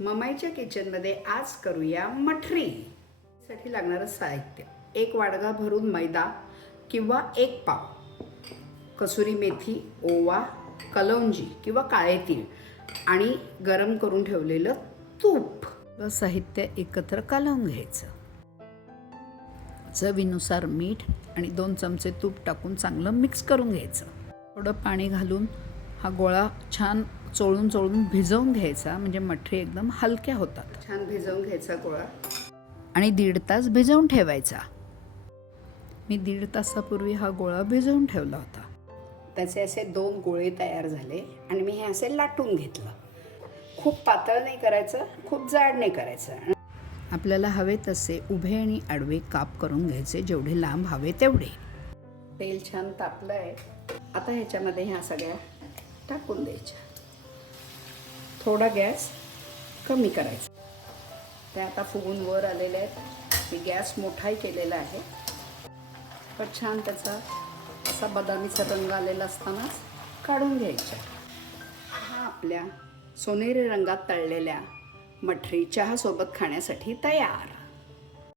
ममाईच्या किचनमध्ये आज करूया मठरी साठी लागणारं साहित्य. 1 वाडगा भरून मैदा किंवा 1 पाव, कसुरी मेथी, ओवा, कलौंजी किंवा काळे तीळ आणि गरम करून ठेवलेलं तूप. साहित्य एकत्र कालवून घ्यायचं. चवीनुसार मीठ आणि 2 चमचे तूप टाकून चांगलं मिक्स करून घ्यायचं. थोडं पाणी घालून हा गोळा छान चोळून भिजवून घ्यायचा, म्हणजे मठरी एकदम हलक्या होतात. छान भिजवून घ्यायचा गोळा आणि 1.5 तास भिजवून ठेवायचा. मी 1.5 तासापूर्वी हा गोळा भिजवून ठेवला होता. त्याचे असे 2 गोळे तयार झाले आणि मी हे असे लाटून घेतलं. खूप पातळ नाही करायचं, खूप जाड नाही करायचं. आपल्याला हवे तसे उभे आणि आडवे काप करून घ्यायचे, जेवढे लांब हवे तेवढे. तेल छान तापलं आहे. आता ह्याच्यामध्ये ह्या सगळ्या टाकून द्यायच्या. थोडा गॅस कमी करायचा. ते आता फुगून वर आलेले आहेत. मी गॅस मोठाही केलेला आहे. पण छान त्याचा असा बदामीचा रंग आलेला असतानाच काढून घ्यायच्या. हा आपल्या सोनेरी रंगात तळलेल्या मठरी चहासोबत खाण्यासाठी तयार.